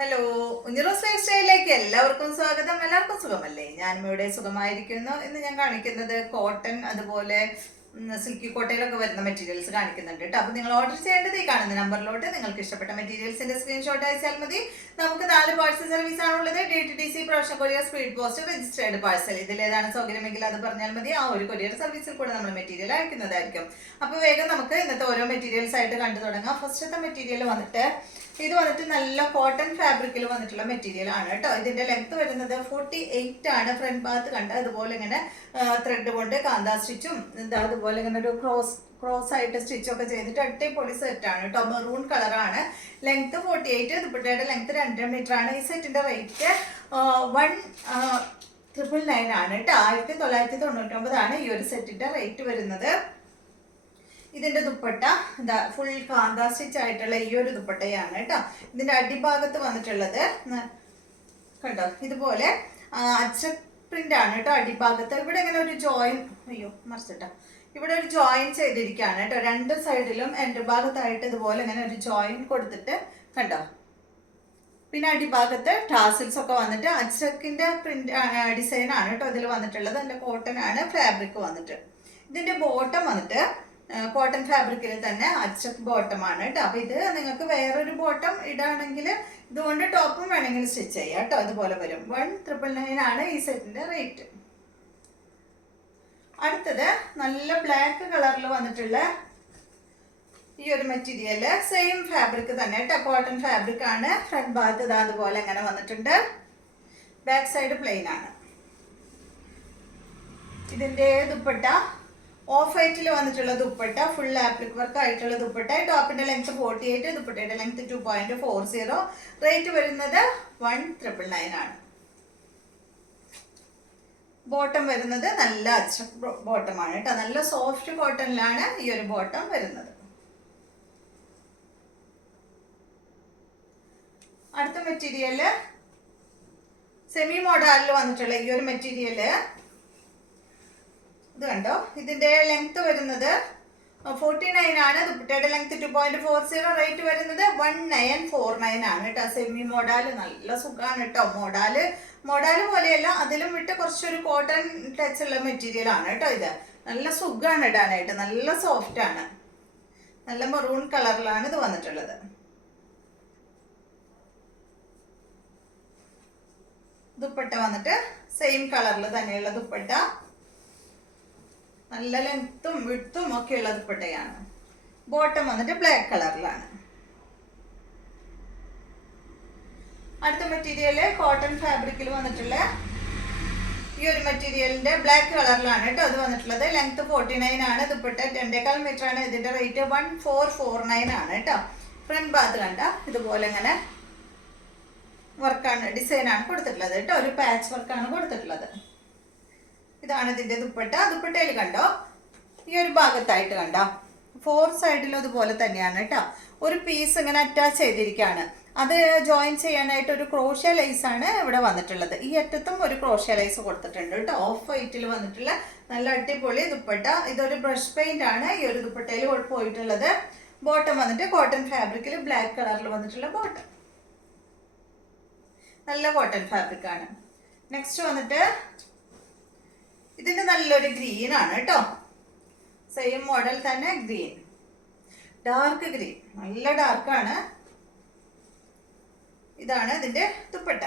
Hello, ഉഞ്ഞിറോസ് life സ്റ്റൈലിലേക്ക് എല്ലാവർക്കും സ്വാഗതം. എല്ലാവർക്കും സുഖമല്ലേ? ഞാനും ഇവിടെ സുഖമായിരിക്കുന്നു. ഇന്ന് ഞാൻ കാണിക്കുന്നത് കോട്ടൺ, അതുപോലെ സിൽക്കി കോട്ടയിലൊക്കെ വരുന്ന മെറ്റീരിയൽസ് കാണിക്കുന്നുണ്ട് കേട്ടോ. അപ്പോൾ നിങ്ങൾ ഓർഡർ ചെയ്യേണ്ടത് ഈ കാണുന്ന നമ്പറിലോട്ട് നിങ്ങൾക്ക് ഇഷ്ടപ്പെട്ട മെറ്റീരിയൽസിന്റെ സ്ക്രീൻഷോട്ട് അയച്ചാൽ മതി. നമുക്ക് 4 പാഴ്സൽ സർവീസ് ആണുള്ളത്. DTDC, professional courier, speed post, registered parcel. ഇതിലേതാണ് സൗകര്യമെങ്കിൽ അത് പറഞ്ഞാൽ മതി. ആ ഒരു കൊറിയർ സർവീസിൽ കൂടെ നമ്മൾ മെറ്റീരിയൽ അയക്കുന്നതായിരിക്കും. അപ്പോൾ വേഗം നമുക്ക് ഇന്നത്തെ ഓരോ മെറ്റീരിയൽസ് ആയിട്ട് കണ്ടു തുടങ്ങാം. ഫസ്റ്റത്തെ മെറ്റീരിയൽ വന്നിട്ട് ഇത് വന്നിട്ട് നല്ല കോട്ടൺ ഫാബ്രിക്കിൽ വന്നിട്ടുള്ള മെറ്റീരിയൽ ആണ് കേട്ടോ. ഇതിന്റെ ലെങ്ത് വരുന്നത് 48 ആണ്. ഫ്രണ്ട് ഭാഗത്ത് കണ്ട അതുപോലെ ഇങ്ങനെ ത്രെഡ് കൊണ്ട് കാന്താ സ്റ്റിച്ചും അതുപോലെ ഇങ്ങനെ ഒരു ക്രോസ് ആയിട്ട് സ്റ്റിച്ചൊക്കെ ചെയ്തിട്ട് അടിപൊളി സെറ്റ് ആണ് കേട്ടോ. മെറൂൺ കളറാണ്. ലെങ്ത് 48, ദുപ്പട്ടയുടെ ലെങ്ത് 2 മീറ്റർ ആണ്. ഈ സെറ്റിന്റെ റേറ്റ് 1999 ആണ് കേട്ടോ. 1999 ആണ് ഈ ഒരു സെറ്റിന്റെ റേറ്റ് വരുന്നത്. ഇതിന്റെ ദുപ്പട്ട എന്താ ഫുൾ കാന്താ സ്റ്റിച്ച് ആയിട്ടുള്ള ഈ ഒരു ദുപ്പട്ടയാണ് കേട്ടോ. ഇതിന്റെ അടിഭാഗത്ത് വന്നിട്ടുള്ളത് കണ്ടോ, ഇതുപോലെ അച്ചക് പ്രിന്റ് ആണ് കേട്ടോ. അടിഭാഗത്ത് ഇവിടെ ഇങ്ങനെ ഒരു ജോയിൻ, മറിച്ചിട്ടാ, ഇവിടെ ഒരു ജോയിൻ ചെയ്തിരിക്കുകയാണ് കേട്ടോ. രണ്ട് സൈഡിലും എൻ്റെ ഭാഗത്തായിട്ട് ഇതുപോലെ ഇങ്ങനെ ഒരു ജോയിൻ കൊടുത്തിട്ട് കണ്ടോ. പിന്നെ അടിഭാഗത്ത് ടാസിൽസ് ഒക്കെ വന്നിട്ട് അച്ചക്കിന്റെ പ്രിന്റ് ഡിസൈൻ ആണ് കേട്ടോ ഇതിൽ വന്നിട്ടുള്ളത്. നല്ല കോട്ടൺ ആണ് ഫാബ്രിക് വന്നിട്ട്. ഇതിന്റെ ബോട്ടം വന്നിട്ട് കോട്ടൺ ഫാബ്രിക്കിൽ തന്നെ അച്ചക്ക് ബോട്ടം ആണ് കേട്ടോ. അപ്പൊ ഇത് നിങ്ങൾക്ക് വേറൊരു ബോട്ടം ഇടാണെങ്കിൽ ഇതുകൊണ്ട് ടോപ്പും വേണമെങ്കിൽ സ്റ്റിച്ച് ചെയ്യാം കേട്ടോ. അതുപോലെ വരും. 1999 ആണ് ഈ സെറ്റിന്റെ റേറ്റ്. അടുത്തത് നല്ല ബ്ലാക്ക് കളറിൽ വന്നിട്ടുള്ള ഈ ഒരു മെറ്റീരിയൽ സെയിം ഫാബ്രിക് തന്നെ കേട്ടോ. കോട്ടൺ ഫാബ്രിക് ആണ്. ഫ്രണ്ട് ഭാഗത്ത് ഇതാ അതുപോലെ അങ്ങനെ വന്നിട്ടുണ്ട്. ബാക്ക് സൈഡ് പ്ലെയിൻ ആണ്. ഇതിന്റെ ദുപ്പട്ട ഓഫ് വൈറ്റിൽ വന്നിട്ടുള്ള ദുപ്പട്ട, ഫുൾ ആപ്ലിക് വർക്ക് ആയിട്ടുള്ള ദുപ്പട്ട. ടോപ്പിന്റെ ലെങ്ത് 48, ദുപ്പട്ടയുടെ ലെങ്ത് 2.40. റേറ്റ് വരുന്നത് 1999 ആണ്. ബോട്ടം വരുന്നത് നല്ല അച്ചക്ക് ബോട്ടമാണ് കേട്ടോ. നല്ല സോഫ്റ്റ് കോട്ടണിലാണ് ഈ ഒരു ബോട്ടം വരുന്നത്. അടുത്ത മെറ്റീരിയല് സെമി മോഡലിൽ വന്നിട്ടുള്ള ഈ ഒരു മെറ്റീരിയല് ഇത് കണ്ടോ. ഇതിന്റെ ലെങ്ത് വരുന്നത് 49 ആണ്. ദുപ്പട്ടയുടെ ലെങ്ത് 2.40. റേറ്റ് വരുന്നത് 1949 ആണ് കേട്ടോ. സെമി മോഡാല് നല്ല സുഖമാണ് കേട്ടോ. മോഡാല് പോലെയല്ല, അതിലും വിട്ട് കുറച്ചൊരു കോട്ടൺ ടച്ച് ഉള്ള മെറ്റീരിയൽ ആണ് കേട്ടോ. ഇത് നല്ല സുഖമാണ് ഇടാനായിട്ട്. നല്ല സോഫ്റ്റ് ആണ്. നല്ല മെറൂൺ കളറിലാണ് ഇത് വന്നിട്ടുള്ളത്. ദുപ്പട്ട വന്നിട്ട് സെയിം കളറിൽ തന്നെയുള്ള ദുപ്പട്ട. നല്ല ലെങ്ത്തും വിഡ്ത്തും ഒക്കെ ഉള്ള ദുപ്പട്ടയാണ്. ബോട്ടം വന്നിട്ട് ബ്ലാക്ക് കളറിലാണ്. അടുത്ത മെറ്റീരിയല് കോട്ടൺ ഫാബ്രിക്കിൽ വന്നിട്ടുള്ള ഈ ഒരു മെറ്റീരിയലിന്റെ ബ്ലാക്ക് കളറിലാണ് കേട്ടോ അത് വന്നിട്ടുള്ളത്. ലെങ്ത് 49 ആണ്. ദുപ്പട്ട 2.25 മീറ്റർ ആണ്. ഇതിന്റെ റേറ്റ് 1449 ആണ് കേട്ടോ. ഫ്രണ്ട് ഭാഗത്ത് കണ്ട ഇതുപോലെ ഇങ്ങനെ വർക്കാണ്, ഡിസൈനാണ് കൊടുത്തിട്ടുള്ളത് കേട്ടോ. ഒരു പാച്ച് വർക്കാണ് കൊടുത്തിട്ടുള്ളത്. ഇതാണ് ഇതിന്റെ ദുപ്പട്ട. ദുപ്പട്ടയിൽ കണ്ടോ ഈ ഒരു ഭാഗത്തായിട്ട് കണ്ടോ 4 സൈഡിലും അതുപോലെ തന്നെയാണ് കേട്ടോ. ഒരു പീസ് ഇങ്ങനെ അറ്റാച്ച് ചെയ്തിരിക്കുകയാണ്. അത് ജോയിൻ ചെയ്യാനായിട്ട് ഒരു ക്രോഷ്യ ലൈസ് ആണ് ഇവിടെ വന്നിട്ടുള്ളത്. ഈ അറ്റത്തും ഒരു ക്രോഷ്യ ലൈസ് കൊടുത്തിട്ടുണ്ട് കേട്ടോ. ഓഫ് വൈറ്റിൽ വന്നിട്ടുള്ള നല്ല അടിപൊളി ദുപ്പട്ട. ഇതൊരു ബ്രഷ് പെയിന്റ് ആണ് ഈ ഒരു ദുപ്പട്ടയിൽ പോയിട്ടുള്ളത്. ബോട്ടം വന്നിട്ട് കോട്ടൺ ഫാബ്രിക്കിൽ ബ്ലാക്ക് കളറിൽ വന്നിട്ടുള്ള ബോട്ടം. നല്ല കോട്ടൺ ഫാബ്രിക് ആണ്. നെക്സ്റ്റ് വന്നിട്ട് ഇതിന്റെ നല്ലൊരു ഗ്രീൻ ആണ് കേട്ടോ. സെയിം മോഡൽ തന്നെ ഗ്രീൻ, ഡാർക്ക് ഗ്രീൻ, നല്ല ഡാർക്കാണ്. ഇതാണ് ഇതിന്റെ ദുപ്പട്ട.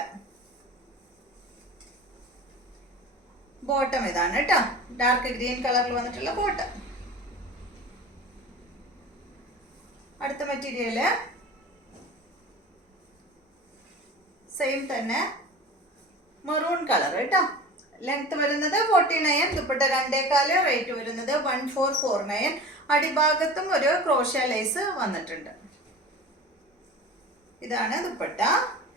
ബോട്ടം ഇതാണ് കേട്ടോ. ഡാർക്ക് ഗ്രീൻ കളറിൽ വന്നിട്ടുള്ള ബോട്ടം. അടുത്ത മെറ്റീരിയല് സെയിം തന്നെ മെറൂൺ കളർ കേട്ടോ. ലെങ്ത് വരുന്നത് 49, ദുപ്പട്ട 2.25. റേറ്റ് വരുന്നത് 1449. അടിഭാഗത്തും ഒരു ക്രോഷ്യ ലൈസ് വന്നിട്ടുണ്ട്. ഇതാണ് ദുപ്പട്ട.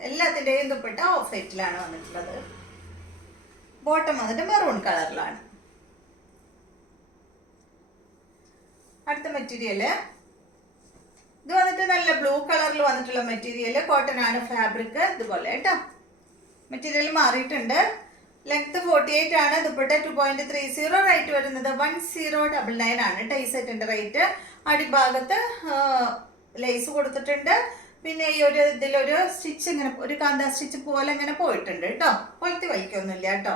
എല്ലാത്തിൻ്റെയും ദുപ്പട്ട ഓഫ് വൈറ്റിലാണ് വന്നിട്ടുള്ളത്. ബോട്ടം വന്നിട്ട് മെറൂൺ കളറിലാണ്. അടുത്ത മെറ്റീരിയല് ഇത് വന്നിട്ട് നല്ല ബ്ലൂ കളറിൽ വന്നിട്ടുള്ള മെറ്റീരിയൽ. കോട്ടൺ ആണ് ഫാബ്രിക്. ഇതുപോലെ കേട്ടോ. മെറ്റീരിയൽ മാറിയിട്ടുണ്ട്. ലെങ്ത് 48 ആണ്. ദുപ്പട്ട 2.30. റേറ്റ് വരുന്നത് 1099 ആണ് കേട്ടോ ഈ സെറ്റിന്റെ റേറ്റ്. അടിഭാഗത്ത് ലേസ് കൊടുത്തിട്ടുണ്ട്. പിന്നെ ഈ ഒരു ഇതിലൊരു സ്റ്റിച്ച് ഇങ്ങനെ ഒരു കാന്ത സ്റ്റിച്ച് പോലെ ഇങ്ങനെ പോയിട്ടുണ്ട് കേട്ടോ. കൊളുത്തി വലിക്കൊന്നുമില്ല കേട്ടോ.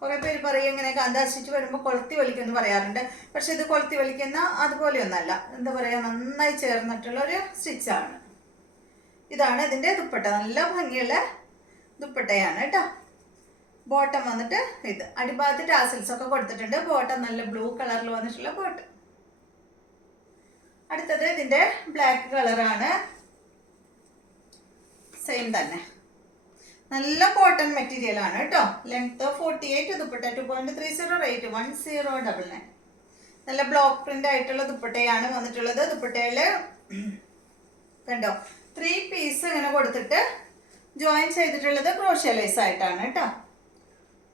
കുറെ പേര് പറയും ഇങ്ങനെ കാന്ത സ്റ്റിച്ച് വരുമ്പോൾ കൊളുത്തി വലിക്കുമെന്ന് പറയാറുണ്ട്. പക്ഷെ ഇത് കൊളുത്തി വലിക്കുന്ന അതുപോലെയൊന്നല്ല. എന്താ പറയുക, നന്നായി ചേർന്നിട്ടുള്ള ഒരു സ്റ്റിച്ചാണ്. ഇതാണ് ഇതിൻ്റെ ദുപ്പട്ട. നല്ല ഭംഗിയുള്ള ദുപ്പട്ടയാണ് കേട്ടോ. ബോട്ടം വന്നിട്ട് ഇത് അടിഭാഗത്ത് ടാസിൽസ് ഒക്കെ കൊടുത്തിട്ടുണ്ട്. ബോട്ടം നല്ല ബ്ലൂ കളറിൽ വന്നിട്ടുള്ള ബോട്ടം. അടുത്തത് ഇതിന്റെ ബ്ലാക്ക് കളറാണ്. സെയിം തന്നെ, നല്ല കോട്ടൺ മെറ്റീരിയൽ ആണ് കേട്ടോ. Length 48, dupatta 2.30, rate 1099. നല്ല ബ്ലോക്ക് പ്രിന്റ് ആയിട്ടുള്ള ദുപ്പട്ടയാണ് വന്നിട്ടുള്ളത്. ദുപ്പട്ടയില് കണ്ടോ 3 പീസ് ഇങ്ങനെ കൊടുത്തിട്ട് ജോയിൻ ചെയ്തിട്ടുള്ളത് ക്രോഷ്യ ലേസ് ആയിട്ടാണ് കേട്ടോ.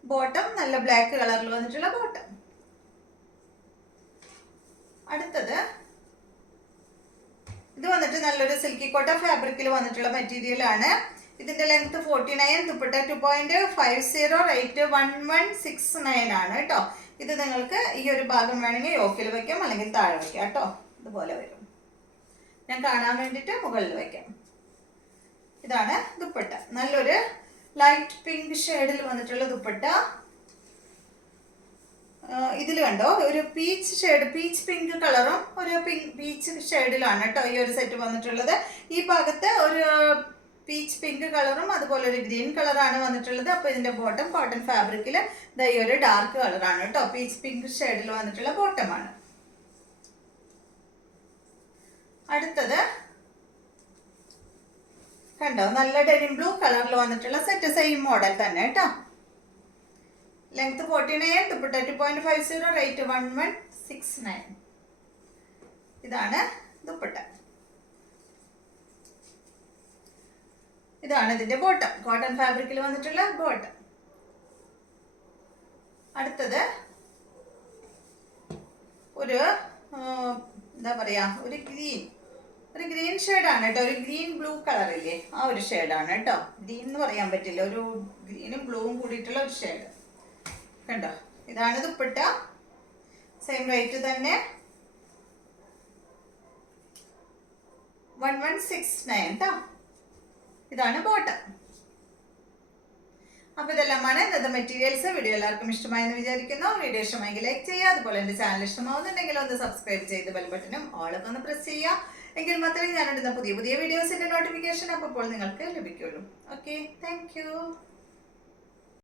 ബോട്ടം നല്ല ബ്ലാക്ക് കളറിൽ വന്നിട്ടുള്ള ബോട്ടം. അടുത്തത് ഇത് വന്നിട്ട് നല്ലൊരു സിൽക്കി കോട്ടൺ ഫാബ്രിക്കിൽ വന്നിട്ടുള്ള മെറ്റീരിയൽ ആണ്. ഇതിന്റെ ലെങ്ത് 49, ദുപ്പട്ട 2.50, റേറ്റ് 1169 ആണ് കേട്ടോ. ഇത് നിങ്ങൾക്ക് ഈ ഒരു ഭാഗം വേണമെങ്കിൽ യോക്കിൽ വെക്കാം, അല്ലെങ്കിൽ താഴെ വെക്കാം കേട്ടോ. ഇതുപോലെ വരും. ഞാൻ കാണാൻ വേണ്ടിയിട്ട് മുകളിൽ വെക്കാം. ഇതാണ് ദുപ്പട്ട. നല്ലൊരു ലൈറ്റ് പിങ്ക് ഷെയ്ഡിൽ വന്നിട്ടുള്ള ദുപ്പട്ട. ഇതിൽ കണ്ടോ ഒരു പീച്ച് ഷെയ്ഡ്, പീച്ച് പിങ്ക് കളറും ഒരു പീച്ച് ഷെയ്ഡിലാണ് കേട്ടോ ഈ ഒരു സെറ്റ് വന്നിട്ടുള്ളത്. ഈ ഭാഗത്ത് ഒരു പീച്ച് പിങ്ക് കളറും അതുപോലെ ഒരു ഗ്രീൻ കളറാണ് വന്നിട്ടുള്ളത്. അപ്പോൾ ഇതിന്റെ ബോട്ടം കോട്ടൺ ഫാബ്രിക്കിൽ ഈ ഒരു ഡാർക്ക് കളറാണ് കേട്ടോ. പീച്ച് പിങ്ക് ഷെയ്ഡിൽ വന്നിട്ടുള്ള ബോട്ടമാണ്. അടുത്തത് കണ്ടോ നല്ല ഡെനിം ബ്ലൂ കളറിൽ വന്നിട്ടുള്ള സെറ്റ്. സെയിം മോഡൽ തന്നെ കേട്ടോ. Length 49, dupatta 2.50, rate 1169. ഇതാണ് ദുപ്പട്ട. ഇതാണ് ഇതിന്റെ ബോട്ടം, കോട്ടൺ ഫാബ്രിക്കിൽ വന്നിട്ടുള്ള ബോട്ടം. അടുത്തത് ഒരു എന്താ പറയാ, ഒരു ഗ്രീൻ ഷെയ്ഡാണ് കേട്ടോ. ഒരു ഗ്രീൻ ബ്ലൂ കളറില്ലേ, ആ ഒരു ഷെയ്ഡാണ് കേട്ടോ. ഗ്രീൻ എന്ന് പറയാൻ പറ്റില്ല, ഒരു ഗ്രീനും ബ്ലൂവും കൂടിയിട്ടുള്ള ഒരു ഷെയ്ഡ് കണ്ടോ. ഇതാണ് ദുപ്പട്ട. സെയിം റേറ്റ് തന്നെ 1169 കേട്ടോ. ഇതാണ് ബോട്ടം. അപ്പോൾ ഇതെല്ലാമാണ് ഇന്നത്തെ മെറ്റീരിയൽസ്. വീഡിയോ എല്ലാവർക്കും ഇഷ്ടമായെന്ന് വിചാരിക്കുന്നു. വീഡിയോ ഇഷ്ടമായെങ്കിൽ ലൈക്ക് ചെയ്യുക. അതുപോലെ എൻ്റെ ചാനൽ ഇഷ്ടമാവുന്നുണ്ടെങ്കിൽ ഒന്ന് സബ്സ്ക്രൈബ് ചെയ്ത് ബെൽ ബട്ടനും ഓളൊക്കെ ഒന്ന് പ്രസ് ചെയ്യുക. എങ്കിൽ മാത്രമേ ഞാനിടുന്ന പുതിയ വീഡിയോസിൻ്റെ നോട്ടിഫിക്കേഷൻ അപ്പോൾ നിങ്ങൾക്ക് ലഭിക്കുള്ളൂ. Okay, thank you.